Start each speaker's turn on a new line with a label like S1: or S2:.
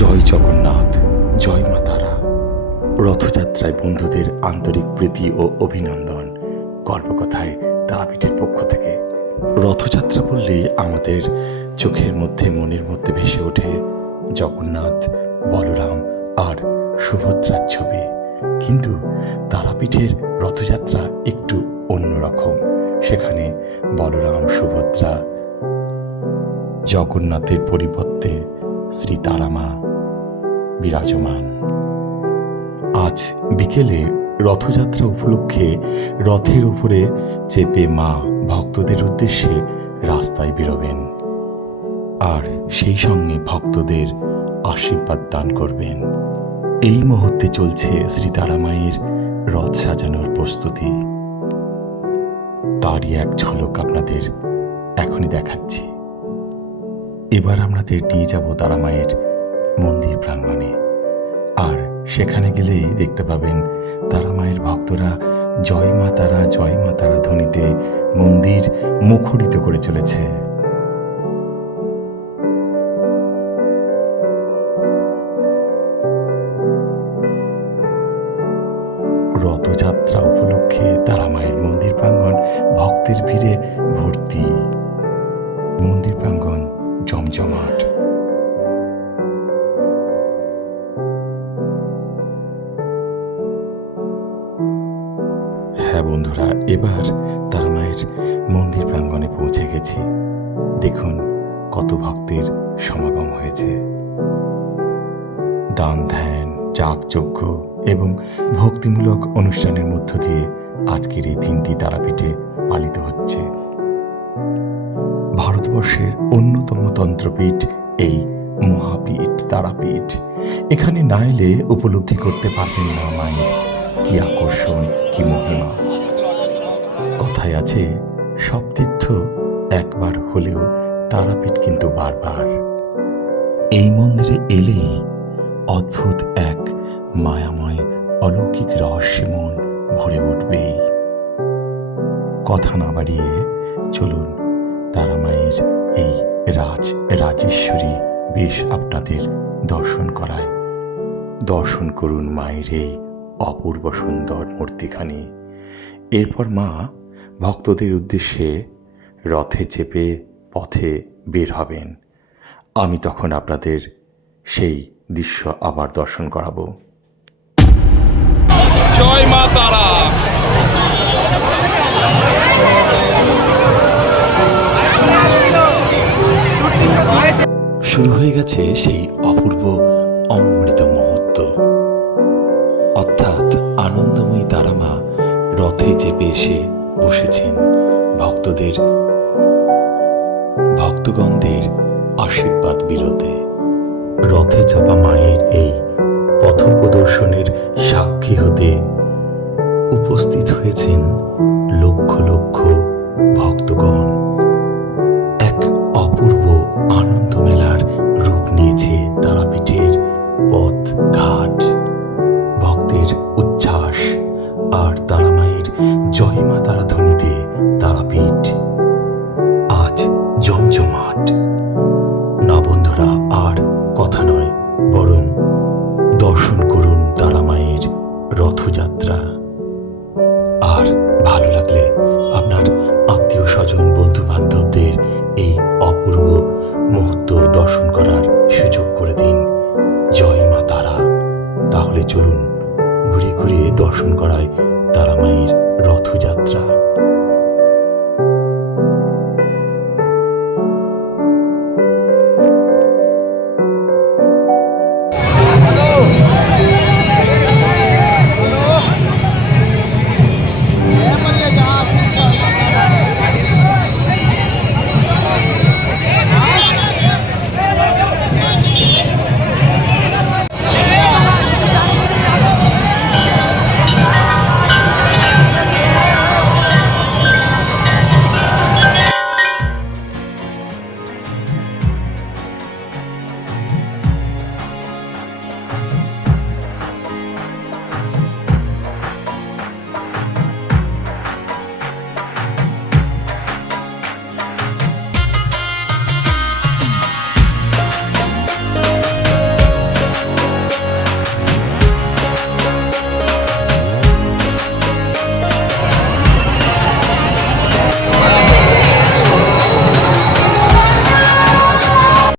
S1: জয় জগন্নাথ, জয় মা তারা। রথযাত্রায় বন্ধুদের আন্তরিক প্রীতি ও অভিনন্দন গল্পকথায় তারাপীঠের পক্ষ থেকে। রথযাত্রা বললেই আমাদের চোখের মধ্যে, মনের মধ্যে ভেসে ওঠে জগন্নাথ, বলরাম আর সুভদ্রার ছবি। কিন্তু তারাপীঠের রথযাত্রা একটু অন্যরকম সেখানে বলরাম, সুভদ্রা, জগন্নাথের পরিবর্তে শ্রী তারামা বিরাজমান। আজ বিকেলে রথযাত্রা উপলক্ষে রথের উপরে চেপে মা ভক্তদের উদ্দেশ্যে রাস্তায় বেরোবেন। আর সেই সঙ্গে ভক্তদের আশীর্বাদ দান করবেন। এই মুহূর্তে চলছে শ্রী তারামায়ের রথ সাজানোর প্রস্তুতি। তারই এক ঝলক আপনাদের এখনই দেখাচ্ছি। এবার আমাদের নিয়ে যাব তারামায়ের মন্দির প্রাঙ্গণে। সেখানে গেলেই দেখতে পাবেন তারা মায়ের ভক্তরা জয় মা তারা, জয় মা তারা ধ্বনিতে মন্দির মুখরিত করে চলেছে। রথযাত্রা উপলক্ষে তারামায়ের মন্দির প্রাঙ্গণ ভক্তের ভিড়ে ভর্তি। মন্দির প্রাঙ্গণ জমজমাট। বন্ধুরা, এবার তার মায়ের মন্দির প্রাঙ্গণে পৌঁছে গেছি। দেখুন কত ভক্তের সমাগম হয়েছে। দান, ধ্যান, যাগযজ্ঞ এবং ভক্তিমূলক অনুষ্ঠানের মধ্য দিয়ে আজকের এই দিনটি তারাপীঠে পালিত হচ্ছে। ভারতবর্ষের অন্যতম তন্ত্রপীঠ এই মহাপীঠ, তারাপীঠ। এখানে না এলে উপলব্ধি করতে পারবেন না মায়ের কি আকর্ষণ, কি মহিমা। কথায় আছে, সব তীর্থ একবার হলেও তারাপীঠ কিন্তু বারবার। এই মন্দিরে এলেই অদ্ভুত এক মায়াময় অলৌকিক রহস্যে মন ভরে উঠবেই। কথা না বাড়িয়ে চলুন তারা মায়ের এই রাজ রাজেশ্বরী বেশ আপনাদের দর্শন করায়। দর্শন করুন মায়ের এই অপূর্ব সুন্দর মূর্তিখানি। এরপর মা ভক্তদের উদ্দেশ্যে রথে চেপে পথে বের হবেন। আমি তখন আপনাদের সেই দৃশ্য আবার দর্শন করাবো।
S2: জয় মা তারা।
S1: শুরু হয়ে গেছে সেই অপূর্ব অমৃত মুহূর্ত। অর্থাৎ আনন্দময়ী তারামা রথে চেপে এসে বসেছেন ভক্তদের, ভক্তগণদের আশীর্বাদ বিলোতে। রথে চাপা মায়ের এই পথ প্রদর্শনের সাক্ষী হতে উপস্থিত হয়েছেন বরং দর্শন করুন তারামায়ের রথযাত্রা। আর ভালো লাগলে আপনার আত্মীয় স্বজন বন্ধু বান্ধবদের এই অপূর্ব মুহূর্ত দর্শন করার সুযোগ করে দিন। জয় মা তারা। তাহলে চলুন ঘুরে ঘুরে দর্শন করায় তারা মায়ের